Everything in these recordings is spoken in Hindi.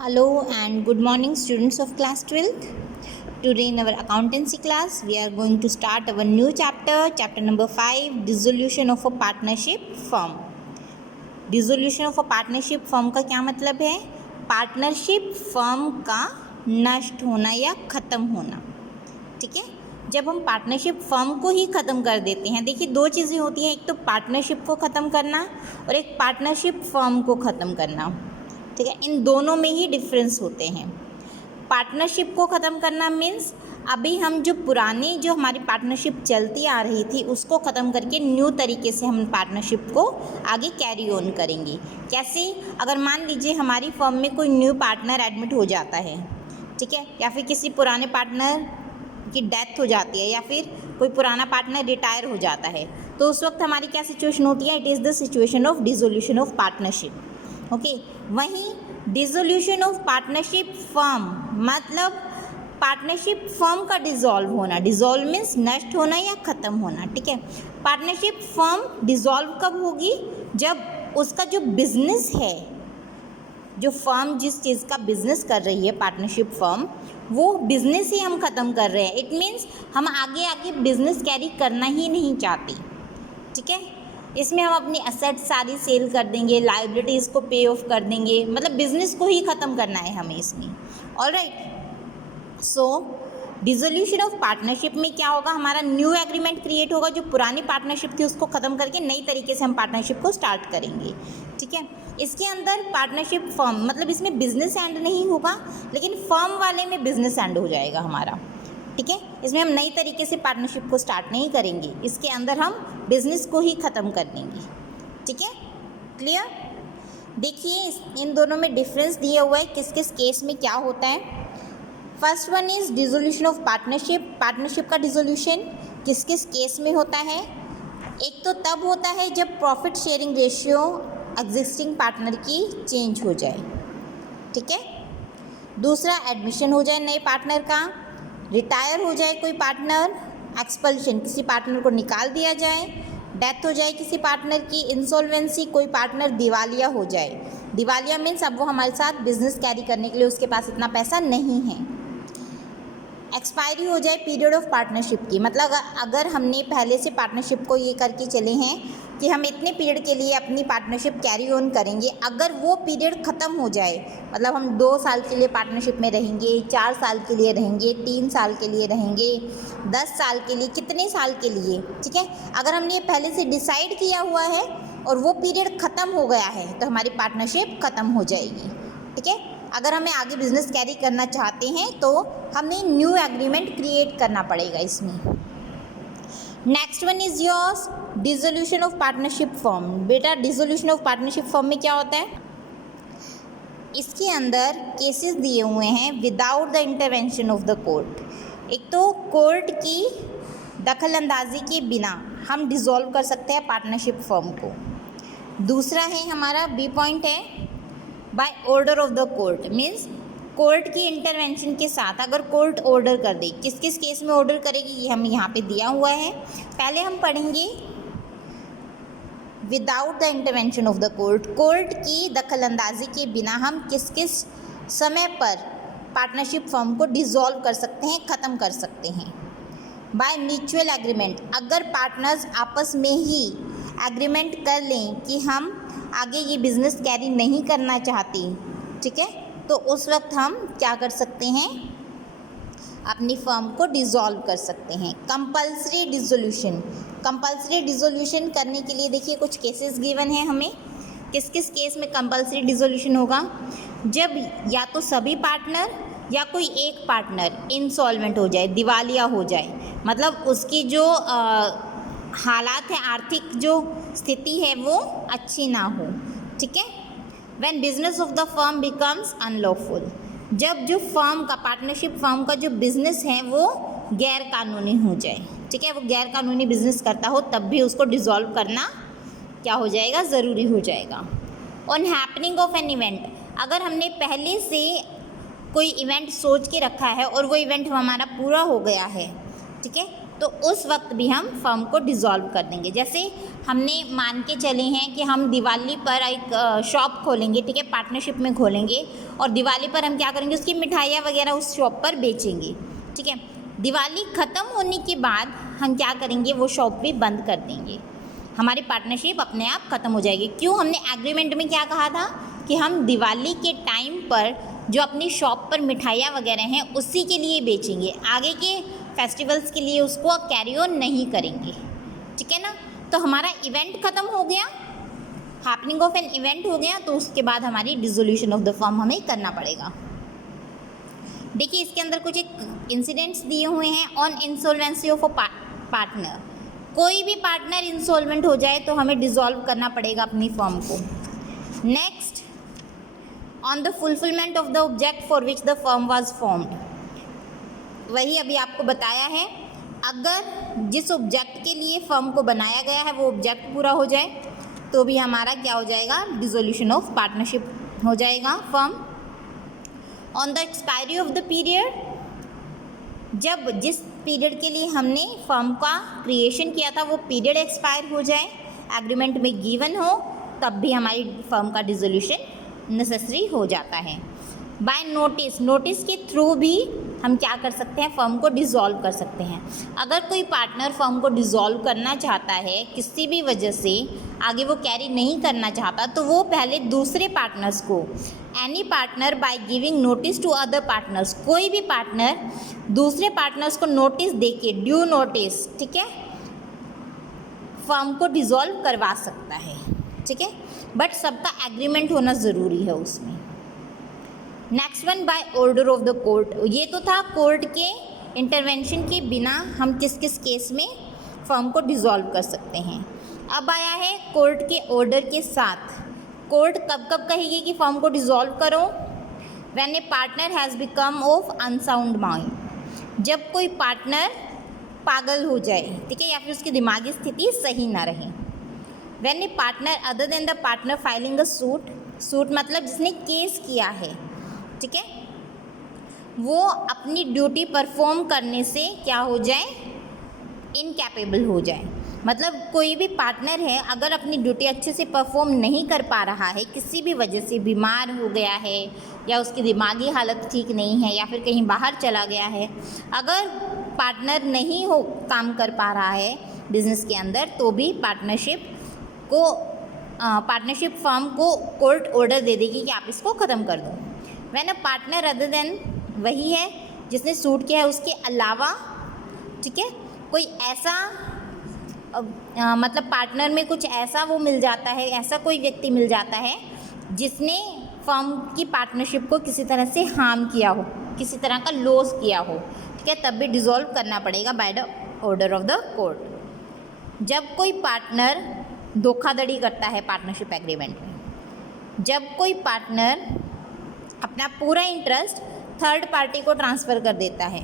Hello and good morning, students of class 12th. Today in our accountancy class we are going to start our new chapter number 5, dissolution of a partnership firm. Dissolution of a partnership firm का क्या मतलब है? पार्टनरशिप फर्म का नष्ट होना या ख़त्म होना. ठीक है, जब हम पार्टनरशिप फर्म को ही ख़त्म कर देते हैं, देखिए दो चीज़ें होती हैं, एक तो पार्टनरशिप को ख़त्म करना और एक पार्टनरशिप फर्म को ख़त्म करना. ठीक है, इन दोनों में ही डिफरेंस होते हैं. पार्टनरशिप को ख़त्म करना मीन्स अभी हम जो पुरानी जो हमारी पार्टनरशिप चलती आ रही थी उसको ख़त्म करके न्यू तरीके से हम पार्टनरशिप को आगे कैरी ऑन करेंगे. कैसे? अगर मान लीजिए हमारी फर्म में कोई न्यू पार्टनर एडमिट हो जाता है, ठीक है, या फिर किसी पुराने पार्टनर की डेथ हो जाती है या फिर कोई पुराना पार्टनर रिटायर हो जाता है, तो उस वक्त हमारी क्या सिचुएशन होती है? It is the situation of dissolution of partnership. Okay, वहीं डिसोल्यूशन ऑफ पार्टनरशिप फर्म मतलब पार्टनरशिप फर्म का डिज़ोल्व होना. डिज़ोल्व मीन्स नष्ट होना या ख़त्म होना. ठीक है, पार्टनरशिप फर्म डिज़ोल्व कब होगी? जब उसका जो बिजनेस है, जो फर्म जिस चीज़ का बिजनेस कर रही है पार्टनरशिप फर्म, वो बिजनेस ही हम ख़त्म कर रहे हैं. इट मीन्स हम आगे बिजनेस कैरी करना ही नहीं चाहते. ठीक है, इसमें हम अपनी एसेट्स सारी सेल कर देंगे, लायबिलिटीज़ को पे ऑफ कर देंगे, मतलब बिजनेस को ही ख़त्म करना है हमें इसमें. Alright, so dissolution of partnership में क्या होगा? हमारा न्यू एग्रीमेंट क्रिएट होगा. जो पुरानी पार्टनरशिप थी उसको ख़त्म करके नई तरीके से हम पार्टनरशिप को स्टार्ट करेंगे. ठीक है, इसके अंदर पार्टनरशिप फर्म मतलब इसमें बिजनेस एंड नहीं होगा, लेकिन फर्म वाले में बिजनेस एंड हो जाएगा हमारा. ठीक है, इसमें हम नई तरीके से पार्टनरशिप को स्टार्ट नहीं करेंगे, इसके अंदर हम बिजनेस को ही ख़त्म कर देंगे. ठीक है, क्लियर? देखिए इन दोनों में डिफरेंस दिया हुआ है, किस किस केस में क्या होता है. First one is dissolution of partnership. Partnership का डिसोल्यूशन किस किस केस में होता है? एक तो तब होता है जब profit sharing ratio existing partner की चेंज हो जाए. ठीक है, दूसरा एडमिशन हो जाए नए पार्टनर का, रिटायर हो जाए कोई पार्टनर, एक्सपल्शन किसी पार्टनर को निकाल दिया जाए, डेथ हो जाए किसी पार्टनर की, इंसॉल्वेंसी कोई पार्टनर दिवालिया हो जाए. दिवालिया मीन्स अब वो हमारे साथ बिजनेस कैरी करने के लिए उसके पास इतना पैसा नहीं है. एक्सपायरी हो जाए पीरियड ऑफ पार्टनरशिप की, मतलब अगर हमने पहले से पार्टनरशिप को ये करके चले हैं कि हम इतने पीरियड के लिए अपनी पार्टनरशिप कैरी ऑन करेंगे, अगर वो पीरियड ख़त्म हो जाए, मतलब हम 2 साल के लिए पार्टनरशिप में रहेंगे, 4 साल के लिए रहेंगे, 3 साल के लिए रहेंगे, 10 साल के लिए, कितने साल के लिए, ठीक है, अगर हमने ये पहले से डिसाइड किया हुआ है और वो पीरियड ख़त्म हो गया है तो हमारी पार्टनरशिप ख़त्म हो जाएगी. ठीक है, अगर हमें आगे बिजनेस कैरी करना चाहते हैं तो हमें न्यू एग्रीमेंट क्रिएट करना पड़ेगा इसमें. Next one is yours dissolution of partnership firm. बेटा डिसोल्यूशन ऑफ पार्टनरशिप फर्म में क्या होता है? इसके अंदर केसेस दिए हुए हैं without the intervention of the court. एक तो कोर्ट की दखल अंदाजी के बिना हम डिसॉल्व कर सकते हैं पार्टनरशिप फर्म को. दूसरा है हमारा बी पॉइंट है by order of the court, means court की इंटरवेंशन के साथ अगर कोर्ट ऑर्डर कर दे. किस किस केस में ऑर्डर करेगी ये हम यहाँ पे दिया हुआ है. पहले हम पढ़ेंगे without the intervention of the court. Court की दखल अंदाजी के बिना हम किस किस समय पर पार्टनरशिप फर्म को डिसॉल्व कर सकते हैं, ख़त्म कर सकते हैं. बाय म्यूचुअल एग्रीमेंट, अगर पार्टनर्स आपस में ही एग्रीमेंट कर लें कि हम आगे ये बिज़नेस कैरी नहीं करना चाहती, ठीक है, तो उस वक्त हम क्या कर सकते हैं? अपनी फर्म को डिसॉल्व कर सकते हैं. Compulsory dissolution. कंपल्सरी डिसोल्यूशन करने के लिए देखिए कुछ केसेस गिवन हैं हमें. किस किस केस में कंपल्सरी डिसोल्यूशन होगा? जब या तो सभी पार्टनर या कोई एक पार्टनर इंसॉल्वेंट हो जाए, दिवालिया हो जाए, मतलब उसकी जो हालात है, आर्थिक जो स्थिति है वो अच्छी ना हो. ठीक है, when business of the firm becomes unlawful, जब जो फर्म का पार्टनरशिप फर्म का जो बिज़नेस है वो गैर कानूनी हो जाए. ठीक है, वो गैर कानूनी बिजनेस करता हो तब भी उसको डिसॉल्व करना क्या हो जाएगा? ज़रूरी हो जाएगा. On happening of an event, अगर हमने पहले से कोई इवेंट सोच के रखा है और वो इवेंट हमारा पूरा हो गया है, ठीक है, तो उस वक्त भी हम फर्म को डिज़ोल्व कर देंगे। जैसे हमने मान के चले हैं कि हम दिवाली पर एक शॉप खोलेंगे, ठीक है, पार्टनरशिप में खोलेंगे, और दिवाली पर हम क्या करेंगे, उसकी मिठाइयाँ वगैरह उस शॉप पर बेचेंगे, ठीक है। दिवाली ख़त्म होने के बाद हम क्या करेंगे, वो शॉप भी बंद कर देंगे, हमारी पार्टनरशिप अपने आप ख़त्म हो जाएगी। क्यों? हमने एग्रीमेंट में क्या कहा था कि हम दिवाली के टाइम पर जो अपनी शॉप पर मिठाइयाँ वगैरह हैं उसी के लिए बेचेंगे, आगे के फेस्टिवल्स के लिए उसको कैरी ऑन नहीं करेंगे, ठीक है ना। तो हमारा इवेंट ख़त्म हो गया, हैपनिंग ऑफ एन इवेंट हो गया, तो उसके बाद हमारी डिसोल्यूशन ऑफ द फर्म हमें करना पड़ेगा। देखिए इसके अंदर कुछ एक इंसिडेंट्स दिए हुए हैं। On insolvency of a partner, कोई भी पार्टनर इंसॉल्वेंट हो जाए तो हमें डिसॉल्व करना पड़ेगा अपनी फर्म को। Next, on the fulfilment of the object for which the firm was formed, वही अभी आपको बताया है, अगर जिस ऑब्जेक्ट के लिए फर्म को बनाया गया है वो ऑब्जेक्ट पूरा हो जाए तो भी हमारा क्या हो जाएगा, डिसोल्यूशन ऑफ पार्टनरशिप हो जाएगा firm. On the expiry of the period, जब जिस पीरियड के लिए हमने फर्म का क्रिएशन किया था वो पीरियड एक्सपायर हो जाए, एग्रीमेंट में गिवन हो, तब भी हमारी फर्म का डिसोल्यूशन नेसेसरी हो जाता है। बाय नोटिस, नोटिस के थ्रू भी हम क्या कर सकते हैं, फर्म को डिसॉल्व कर सकते हैं। अगर कोई पार्टनर फर्म को डिसॉल्व करना चाहता है किसी भी वजह से, आगे वो कैरी नहीं करना चाहता, तो वो पहले दूसरे पार्टनर्स को, any partner by giving notice to other partners, कोई भी पार्टनर दूसरे पार्टनर्स को नोटिस देके, ड्यू नोटिस, ठीक है, फर्म को डिसॉल्व करवा सकता है, ठीक है, बट सबका एग्रीमेंट होना ज़रूरी है उसमें। Next one, by order of the court, ये तो था कोर्ट के इंटरवेंशन के बिना हम किस किस केस में फर्म को डिसॉल्व कर सकते हैं। अब आया है कोर्ट के ऑर्डर के साथ। कोर्ट कब कब कहेगी कि फर्म को डिसॉल्व करो, when A partner has become of unsound mind, जब कोई पार्टनर पागल हो जाए, ठीक है, या फिर उसकी दिमागी स्थिति सही ना रहे। When A partner other than the partner filing a suit, suit मतलब जिसने केस किया है, ठीक है, वो अपनी ड्यूटी परफॉर्म करने से क्या हो जाए, इनकैपेबल हो जाए। मतलब कोई भी पार्टनर है अगर अपनी ड्यूटी अच्छे से परफॉर्म नहीं कर पा रहा है, किसी भी वजह से बीमार हो गया है या उसकी दिमागी हालत ठीक नहीं है या फिर कहीं बाहर चला गया है, अगर पार्टनर नहीं हो काम कर पा रहा है बिजनेस के अंदर, तो भी पार्टनरशिप फर्म को कोर्ट ऑर्डर दे देगी कि आप इसको ख़त्म कर दो। When a partner other than, वही है जिसने सूट किया है, उसके अलावा, ठीक है, कोई ऐसा मतलब पार्टनर में कुछ ऐसा वो मिल जाता है, ऐसा कोई व्यक्ति मिल जाता है जिसने फर्म की पार्टनरशिप को किसी तरह से हार्म किया हो, किसी तरह का लॉस किया हो, ठीक है, तब भी डिसॉल्व करना पड़ेगा by the order of the court. जब कोई पार्टनर धोखाधड़ी करता है पार्टनरशिप एग्रीमेंट में, जब कोई पार्टनर अपना पूरा इंटरेस्ट थर्ड पार्टी को ट्रांसफ़र कर देता है,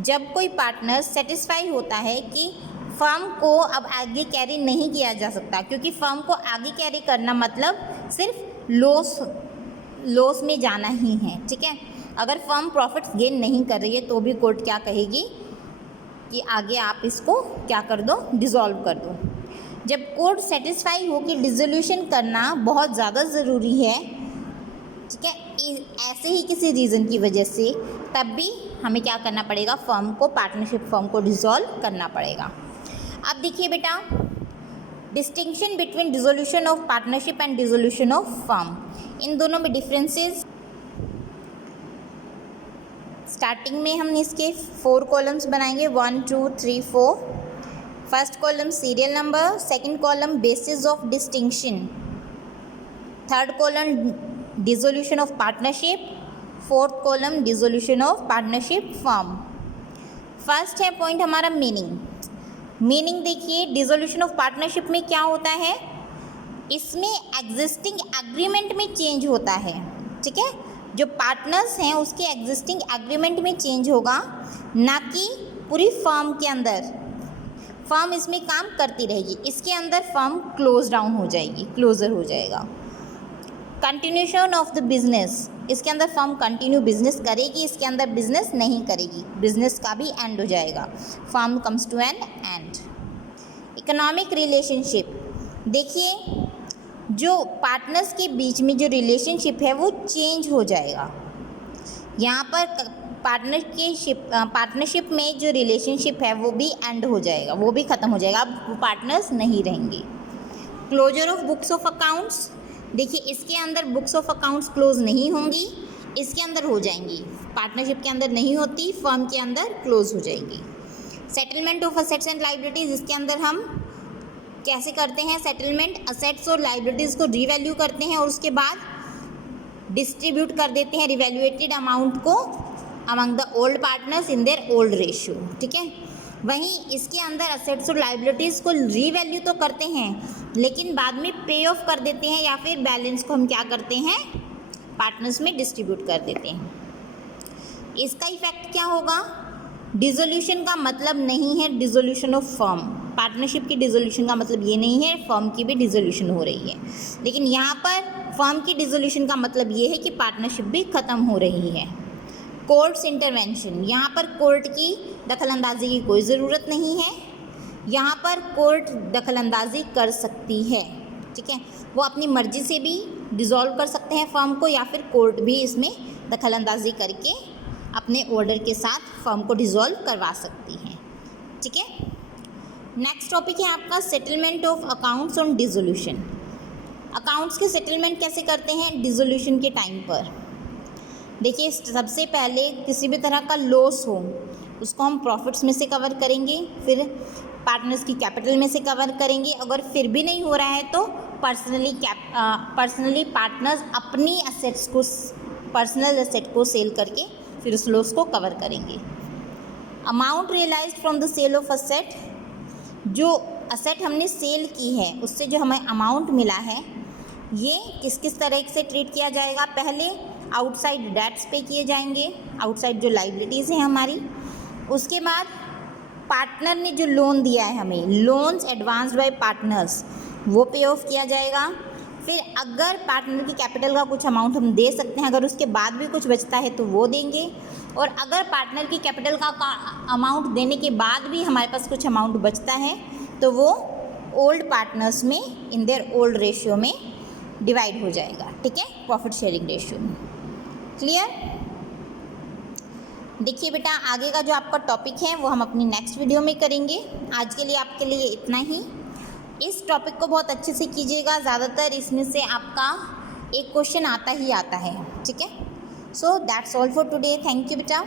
जब कोई पार्टनर सेटिस्फाई होता है कि फर्म को अब आगे कैरी नहीं किया जा सकता, क्योंकि फर्म को आगे कैरी करना मतलब सिर्फ लॉस में जाना ही है, ठीक है। अगर फर्म प्रॉफिट्स गेन नहीं कर रही है तो भी कोर्ट क्या कहेगी कि आगे आप इसको क्या कर दो, डिसॉल्व कर दो। जब कोर्ट सेटिस्फाई हो कि डिसोल्यूशन करना बहुत ज़्यादा ज़रूरी है, ठीक है, ऐसे ही किसी रीज़न की वजह से, तब भी हमें क्या करना पड़ेगा, फर्म को, पार्टनरशिप फर्म को डिसॉल्व करना पड़ेगा। अब देखिए बेटा, distinction between dissolution of partnership and dissolution of firm, इन दोनों में डिफरेंसेस। स्टार्टिंग में हम इसके 4 कॉलम्स बनाएंगे, 1 2 3 4। First column serial number, second column basis of distinction, third column dissolution of partnership, fourth column dissolution of partnership firm. First है पॉइंट हमारा मीनिंग। मीनिंग देखिए, डिसोल्यूशन ऑफ पार्टनरशिप में क्या होता है, इसमें एग्जिस्टिंग एग्रीमेंट में चेंज होता है, ठीक है, जो पार्टनर्स हैं उसके एग्जिस्टिंग एग्रीमेंट में चेंज होगा, ना कि पूरी फर्म के अंदर। फर्म इसमें काम करती रहेगी, इसके अंदर फर्म क्लोज डाउन हो जाएगी, क्लोजर हो जाएगा। कंटिन्यूशन ऑफ द बिजनेस, इसके अंदर फर्म कंटिन्यू बिजनेस करेगी, इसके अंदर बिजनेस नहीं करेगी, बिजनेस का भी एंड हो जाएगा, firm comes to an end. Economic relationship, देखिए जो पार्टनर्स के बीच में जो रिलेशनशिप है वो चेंज हो जाएगा। यहाँ पर पार्टनरशिप में जो रिलेशनशिप है वो भी एंड हो जाएगा, वो भी ख़त्म हो जाएगा, अब वो पार्टनर्स नहीं रहेंगे। Closure of books of accounts, देखिए इसके अंदर बुक्स ऑफ अकाउंट्स क्लोज नहीं होंगी, इसके अंदर हो जाएंगी, पार्टनरशिप के अंदर नहीं होती, फर्म के अंदर क्लोज हो जाएगी। Settlement of assets and liabilities, इसके अंदर हम कैसे करते हैं सेटलमेंट, असेट्स और लाइबिलिटीज़ को रीवैल्यू करते हैं और उसके बाद डिस्ट्रीब्यूट कर देते हैं रिवैल्यूएटेड अमाउंट को among the old partners in their old ratio, ठीक है। वहीं इसके अंदर असेट्स और लाइबिलिटीज़ को रीवैल्यू तो करते हैं लेकिन बाद में पे ऑफ कर देते हैं या फिर बैलेंस को हम क्या करते हैं पार्टनर्स में डिस्ट्रीब्यूट कर देते हैं। इसका इफेक्ट क्या होगा, डिसोल्यूशन का मतलब नहीं है डिसोल्यूशन ऑफ फर्म, पार्टनरशिप की डिसोल्यूशन का मतलब ये नहीं है फर्म की भी डिसोल्यूशन हो रही है, लेकिन यहाँ पर फर्म की डिसोल्यूशन का मतलब ये है कि पार्टनरशिप भी ख़त्म हो रही है। कोर्ट्स इंटरवेंशन, यहाँ पर कोर्ट की दखलंदाजी की कोई ज़रूरत नहीं है, यहाँ पर कोर्ट दखलंदाजी कर सकती है, ठीक है, वो अपनी मर्ज़ी से भी डिज़ोल्व कर सकते हैं फर्म को या फिर कोर्ट भी इसमें दखलंदाजी करके अपने ऑर्डर के साथ फर्म को डिज़ोल्व करवा सकती हैं, ठीक है। नेक्स्ट टॉपिक है आपका settlement of accounts on dissolution. Accounts के सेटलमेंट कैसे करते हैं डिसोल्यूशन के टाइम पर, देखिए सबसे पहले किसी भी तरह का लॉस हो उसको हम प्रॉफिट्स में से कवर करेंगे, फिर पार्टनर्स की कैपिटल में से कवर करेंगे, अगर फिर भी नहीं हो रहा है तो पर्सनली पार्टनर्स अपनी असेट्स को पर्सनल एसेट को सेल करके फिर उस लॉस को कवर करेंगे। Amount realised from the sale of asset, जो असेट हमने सेल की है उससे जो हमें अमाउंट मिला है ये किस किस तरह से ट्रीट किया जाएगा, पहले आउटसाइड डेट्स पे किए जाएंगे, आउटसाइड जो लाइबिलिटीज़ हैं हमारी, उसके बाद पार्टनर ने जो लोन दिया है हमें, लोन्स एडवांस्ड बाय पार्टनर्स, वो पे ऑफ किया जाएगा। फिर अगर पार्टनर की कैपिटल का कुछ अमाउंट हम दे सकते हैं, अगर उसके बाद भी कुछ बचता है तो वो देंगे, और अगर पार्टनर की कैपिटल का अमाउंट देने के बाद भी हमारे पास कुछ अमाउंट बचता है तो वो ओल्ड पार्टनर्स में इन देयर ओल्ड रेशियो में डिवाइड हो जाएगा, ठीक है, प्रॉफिट शेयरिंग रेशियो में। क्लियर। देखिए बेटा आगे का जो आपका टॉपिक है वो हम अपनी नेक्स्ट वीडियो में करेंगे, आज के लिए आपके लिए इतना ही। इस टॉपिक को बहुत अच्छे से कीजिएगा, ज़्यादातर इसमें से आपका एक क्वेश्चन आता ही आता है, ठीक है। So that's all for today, thank you बेटा।